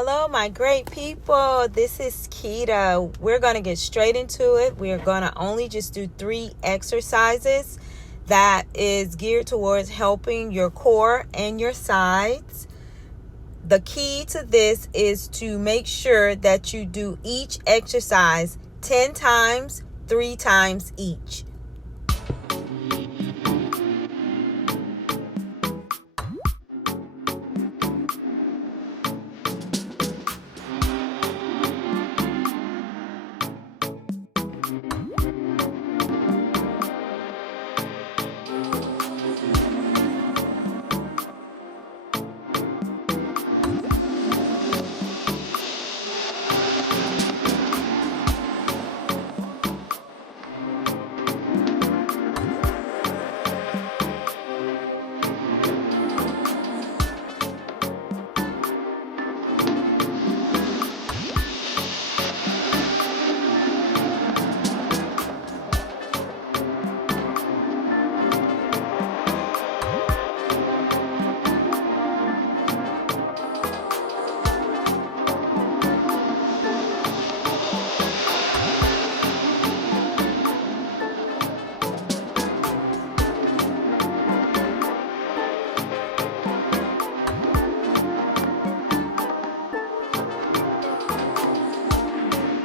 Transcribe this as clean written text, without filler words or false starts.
Hello, my great people. This is Keita. We're going to get straight into it. We're going to only just do 3 exercises that is geared towards helping your core and your sides. The key to this is to make sure that you do each exercise 10 times, 3 times each.